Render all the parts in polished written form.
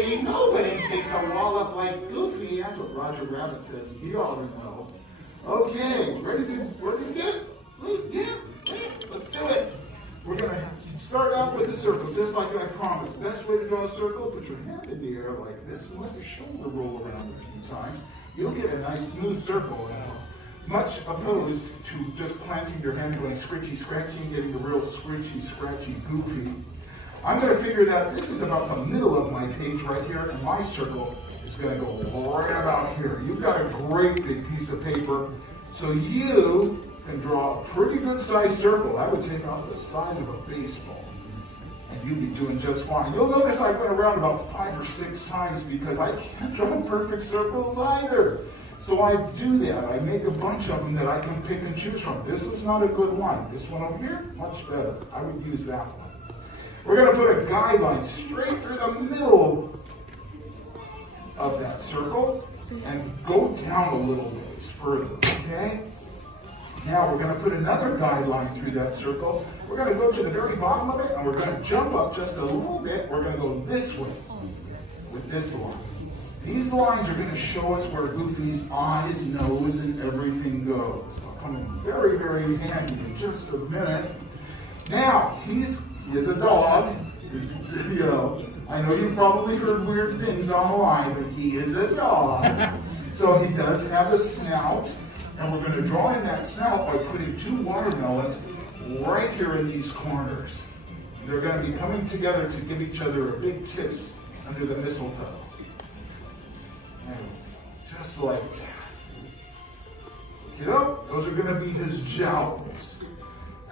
Hey, nobody takes a wallop like Goofy. That's what Roger Rabbit says. You ought to know. Okay, ready to get? Yeah, let's do it. We're going to start out with the circle, just like I promised. Best way to draw a circle, put your hand in the air like this and let your shoulder roll around a few times. You'll get a nice smooth circle. Much opposed to just planting your hand doing scritchy scratchy and getting the real scritchy scratchy Goofy. I'm going to figure that this is about the middle of my page right here, and my circle is going to go right about here. You've got a great big piece of paper, so you can draw a pretty good sized circle. I would say about the size of a baseball, and you'd be doing just fine. You'll notice I went around about 5 or 6 times because I can't draw perfect circles either. So I do that. I make a bunch of them that I can pick and choose from. This is not a good line. This one over here, much better. I would use that one. We're going to put a guideline straight through the middle of that circle and go down a little ways further, okay? Now we're going to put another guideline through that circle. We're going to go to the very bottom of it and we're going to jump up just a little bit. We're going to go this way with this line. These lines are going to show us where Goofy's eyes, nose, and everything goes. They'll come in very, very handy in just a minute. Now, he is a dog. I know you've probably heard weird things online, but he is a dog. So he does have a snout, and we're going to draw in that snout by putting 2 watermelons right here in these corners. They're going to be coming together to give each other a big kiss under the mistletoe. Just like that. Those are going to be his jowls.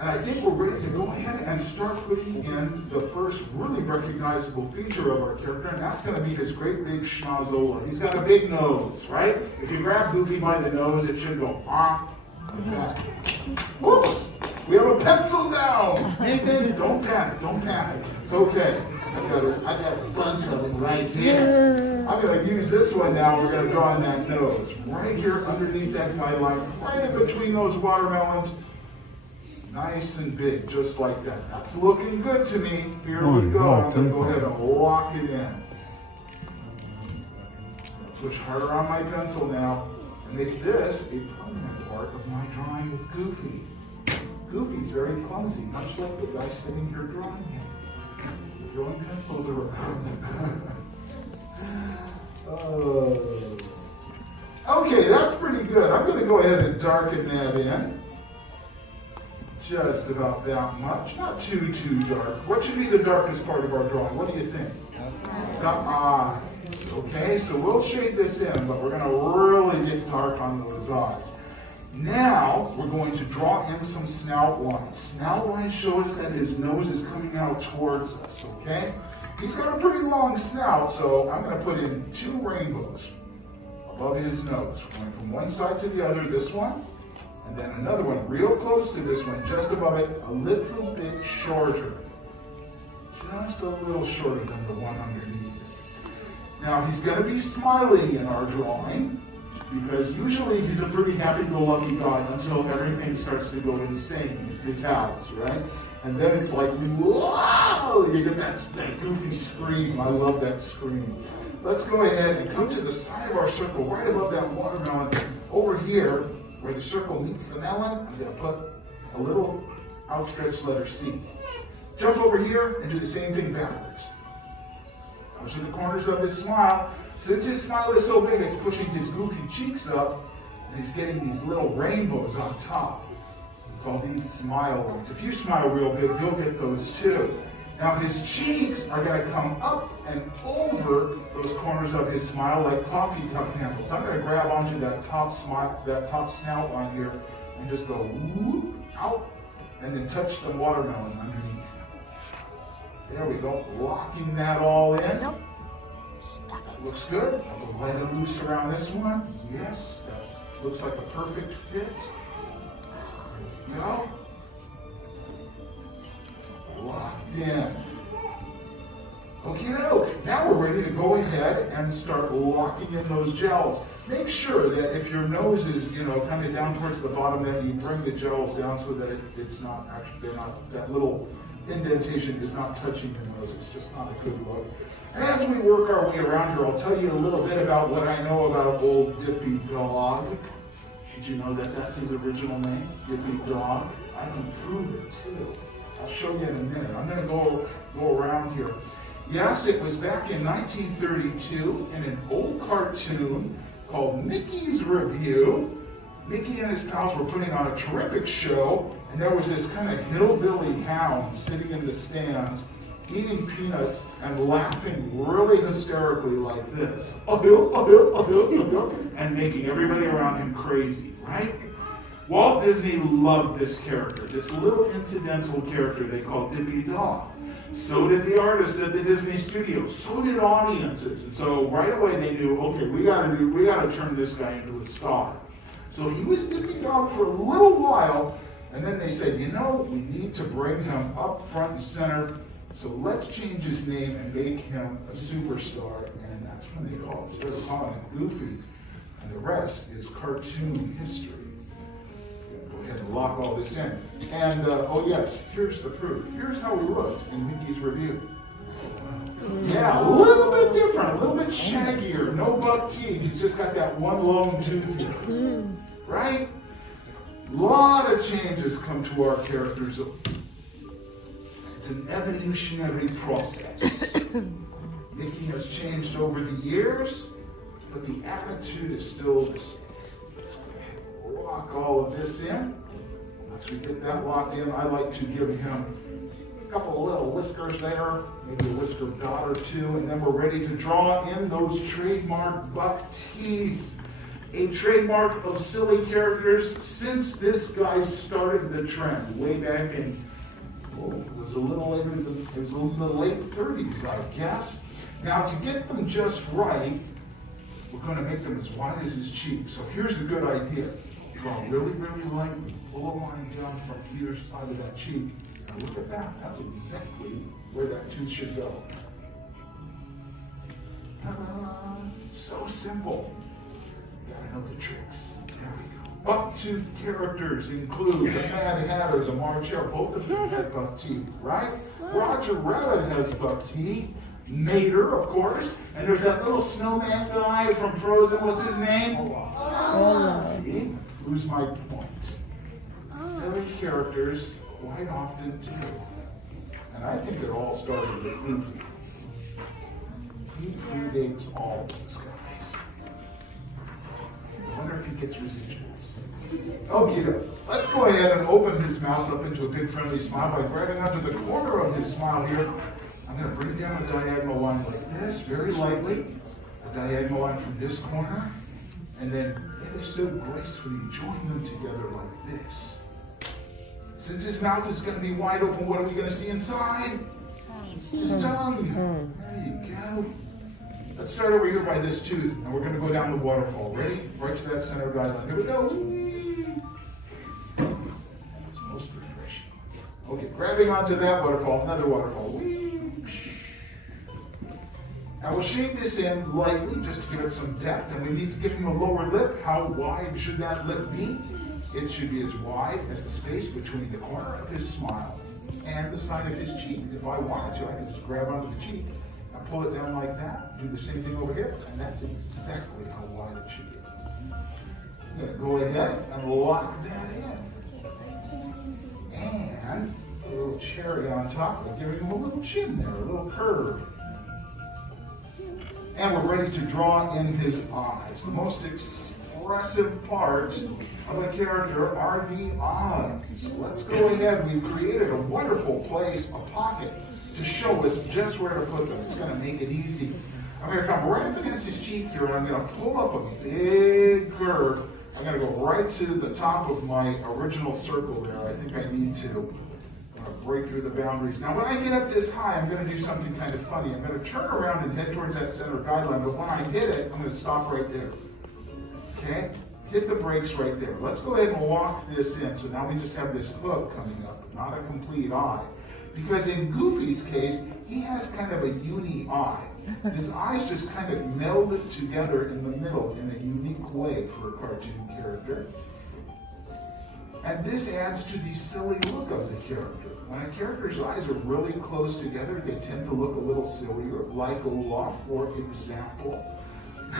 And I think we're ready to go ahead and start putting in the first really recognizable feature of our character, and that's going to be his great big schnozola. He's got a big nose, right? If you grab Goofy by the nose, it should go like that. Whoops! We have a pencil down. Nathan, don't panic, don't panic. It's okay. I got a bunch of them right here. I'm going to use this one now. We're going to draw in that nose. Right here underneath that guideline, right in between those watermelons. Nice and big, just like that. That's looking good to me. Here we go. I'm going to go ahead and lock it in. Push harder on my pencil now and make this a permanent part of my drawing with Goofy. Goofy's very clumsy, much like the guy sitting here drawing him. Throwing pencils around. Okay, that's pretty good. I'm going to go ahead and darken that in. Just about that much. Not too dark. What should be the darkest part of our drawing? What do you think? The eyes. Okay, so we'll shade this in, but we're going to really get dark on those eyes. Now, we're going to draw in some snout lines. Snout lines show us that his nose is coming out towards us, okay? He's got a pretty long snout, so I'm going to put in 2 rainbows above his nose. Going from one side to the other, this one, and then another one real close to this one, just above it, a little bit shorter. Just a little shorter than the one underneath. Now, he's going to be smiling in our drawing, because usually he's a pretty happy-go-lucky guy until everything starts to go insane in his house, right? And then it's like, whoa! You get that Goofy scream. I love that scream. Let's go ahead and come to the side of our circle, right above that watermelon. Over here, where the circle meets the melon, I'm going to put a little outstretched letter C. Jump over here and do the same thing backwards. Push the corners of his smile. Since his smile is so big, it's pushing his Goofy cheeks up, and he's getting these little rainbows on top. We call these smile lines. If you smile real good, you'll get those too. Now his cheeks are going to come up and over those corners of his smile like coffee cup handles. I'm going to grab onto that top snout line here and just go whoop, out, and then touch the watermelon underneath. There we go, locking that all in. Nope. That looks good. I'll go let it loose around this one. Yes, that looks like a perfect fit. There we go. Locked in. Okey-doke. Now we're ready to go ahead and start locking in those gels. Make sure that if your nose is, kind of down towards the bottom, that you bring the gels down so that it's not actually, that little indentation is not touching your nose. It's just not a good look. And as we work our way around here, I'll tell you a little bit about what I know about old Dippy Dog. Did you know that that's his original name, Dippy Dog? I can prove it too. I'll show you in a minute. I'm going to go around here. Yes, it was back in 1932 in an old cartoon called Mickey's Review. Mickey and his pals were putting on a terrific show, and there was this kind of hillbilly hound sitting in the stands, eating peanuts and laughing really hysterically like this, and making everybody around him crazy, right? Walt Disney loved this character, this little incidental character they called Dippy Dog. So did the artists at the Disney studios. So did audiences. And so right away they knew, okay, we gotta turn this guy into a star. So he was Dippy Dog for a little while, and then they said, you know, we need to bring him up front and center. So let's change his name and make him a superstar. And that's when they started calling him Goofy. And the rest is cartoon history. Go ahead and lock all this in. And, oh yes, here's the proof. Here's how he looked in Mickey's Review. Yeah, a little bit different, a little bit shaggier, no buck teeth. He's just got that one long tooth here. Right? A lot of changes come to our characters. It's an evolutionary process. Mickey has changed over the years, but the attitude is still the same. Let's go ahead and lock all of this in. Once we get that locked in, I like to give him a couple of little whiskers there, maybe a whisker dot or two, and then we're ready to draw in those trademark buck teeth. A trademark of silly characters since this guy started the trend way back in, it was a little later than, it was in the late 30s, I guess. Now to get them just right, we're going to make them as wide as his cheek. So here's a good idea. Draw really, really lightly, pull a line down from either side of that cheek. Now look at that, that's exactly where that tooth should go. So simple. You gotta know the tricks. There we go. Buck-tooth characters include the Mad Hatter, the March Hare, both of them had buck teeth, right? Roger Rabbit has buck teeth. Mater, of course. And there's that little snowman guy from Frozen. What's his name? Olaf. See? Who's my point? Silly characters quite often do. And I think it all started with Goofy. He predates all these guys. I wonder if he gets residuals. Okay, let's go ahead and open his mouth up into a big friendly smile by grabbing onto the corner of his smile here. I'm going to bring down a diagonal line like this, very lightly. A diagonal line from this corner. And then maybe so gracefully join them together like this. Since his mouth is going to be wide open, what are we going to see inside? His tongue. There you go. Let's start over here by this tooth, and we're going to go down the waterfall. Ready? Right to that center guideline. Here we go. It's most refreshing. Okay, grabbing onto that waterfall, another waterfall. Now we'll shape this in lightly, just to give it some depth, and we need to give him a lower lip. How wide should that lip be? It should be as wide as the space between the corner of his smile and the side of his cheek. If I wanted to, I could just grab onto the cheek and pull it down like that. Do the same thing over here, and that's exactly how wide it should be. I'm going to go ahead and lock that in. And a little cherry on top, but giving him a little chin there, a little curve. And we're ready to draw in his eyes. The most expressive part of a character are the eyes. Let's go ahead. We've created a wonderful place, a pocket, to show us just where to put them. It's going to make it easy. I'm going to come right up against his cheek here, and I'm going to pull up a big curve. I'm going to go right to the top of my original circle there. I think I need to break through the boundaries. Now when I get up this high, I'm going to do something kind of funny. I'm going to turn around and head towards that center guideline, but when I hit it, I'm going to stop right there. Okay? Hit the brakes right there. Let's go ahead and lock this in. So now we just have this hook coming up, not a complete eye. Because in Goofy's case, he has kind of a uni eye. His eyes just kind of meld together in the middle in a unique way for a cartoon character. And this adds to the silly look of the character. When a character's eyes are really close together, they tend to look a little sillier, like Olaf, for example.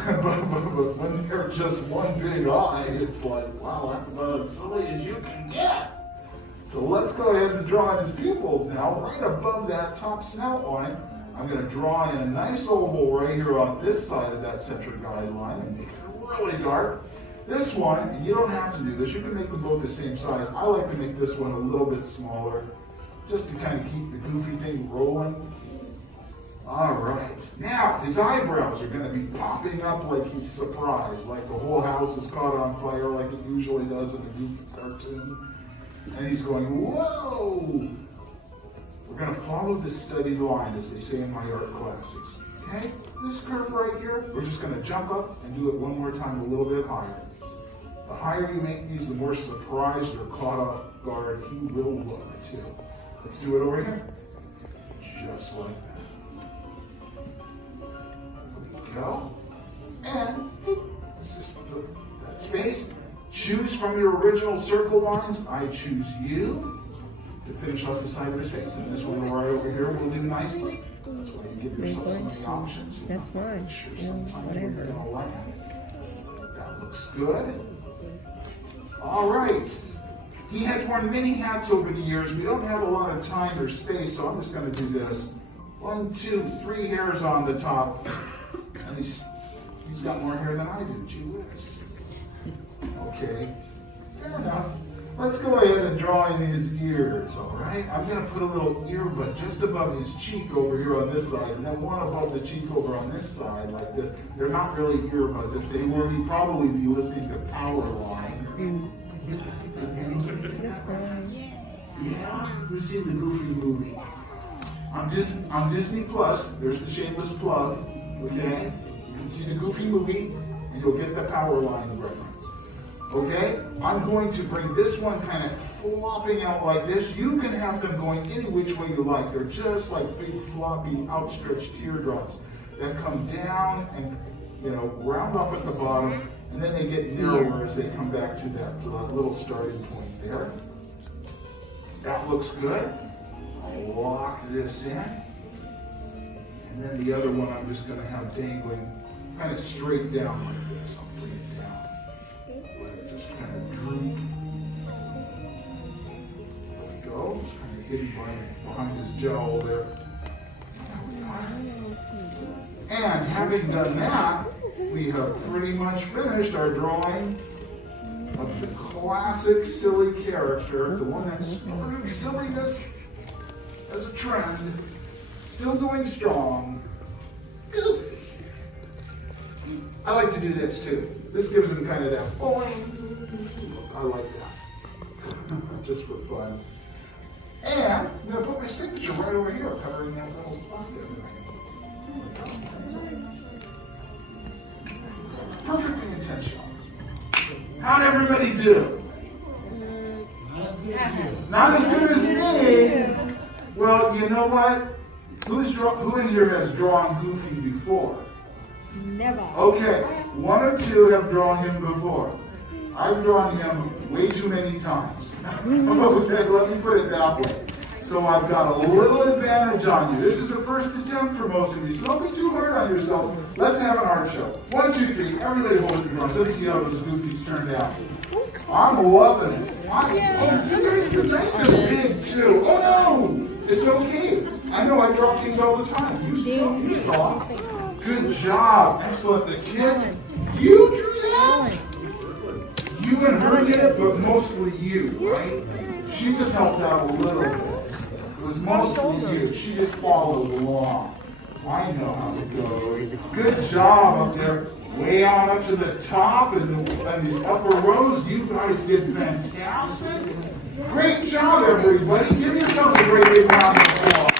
but when they're just one big eye, it's like, wow, that's about as silly as you can get. So let's go ahead and draw in his pupils now. Right above that top snout line, I'm going to draw in a nice oval right here on this side of that center guideline and make it really dark. This one, and you don't have to do this, you can make them both the same size. I like to make this one a little bit smaller, just to kind of keep the goofy thing rolling. All right, now his eyebrows are going to be popping up like he's surprised, like the whole house is caught on fire like it usually does in a goofy cartoon. And he's going, whoa! We're going to follow the studied line, as they say in my art classes. Okay, this curve right here, we're just going to jump up and do it one more time a little bit higher. The higher you make these, the more surprised or caught off guard he will look too. Let's do it over here. Just like that. There we go. And let's just flip that space. Choose from your original circle lines. I choose you to finish off the side of his face. And this one right over here will do nicely. That's why you give yourself so many options. That's fine. Sure, Yeah, sometimes whatever. you're going to land. That looks good. All right. He has worn many hats over the years. We don't have a lot of time or space, so I'm just going to do this. 1, 2, 3 hairs on the top. And he's got more hair than I do. Gee whiz. Okay. Fair enough. Let's go ahead and draw in his ears, all right? I'm going to put a little earbud just above his cheek over here on this side, and then one above the cheek over on this side, like this. They're not really earbuds. If they were, he'd probably be listening to Powerline. Yeah, we've seen the Goofy movie. On Disney Plus, there's the shameless plug, okay? You can see the Goofy movie, and you'll get the Powerline reference. Okay, I'm going to bring this one kind of flopping out like this. You can have them going any which way you like. They're just like big floppy outstretched teardrops that come down and, you know, round off at the bottom, and then they get narrower as they come back to that little starting point there. That looks good. I'll lock this in. And then the other one I'm just going to have dangling kind of straight down like this. I'll bring it down. Just kind of droop. There we go. Just kind of hidden behind his jowl there. And having done that, we have pretty much finished our drawing of the classic silly character, the one that's starting silliness as a trend, still going strong. I like to do this too. This gives him kind of that boing. I like that. Just for fun. And I'm going to put my signature right over here, covering that little spot there. Perfectly intentional. How'd everybody do? Not as good as me. Well, you know what? Who in here has drawn Goofy before? Never. Okay, 1 or 2 have drawn him before. I've drawn him way too many times. Okay, let me put it that way. So I've got a little advantage on you. This is a first attempt for most of you, so don't be too hard on yourself. Let's have an art show. 1, 2, 3, everybody hold your drums. Let's see how those Goofies turned out. I'm loving it. You're nice and big too. Oh no! It's okay. I know I draw things all the time. You saw. Good job. Excellent. The kids, you drew that? You and her did it, but mostly you, right? She just helped out a little bit. It was mostly you. She just followed along. I know how it goes. Good job up there. Way on up to the top and these upper rows. You guys did fantastic. Great job, everybody. Give yourselves a great big round of applause.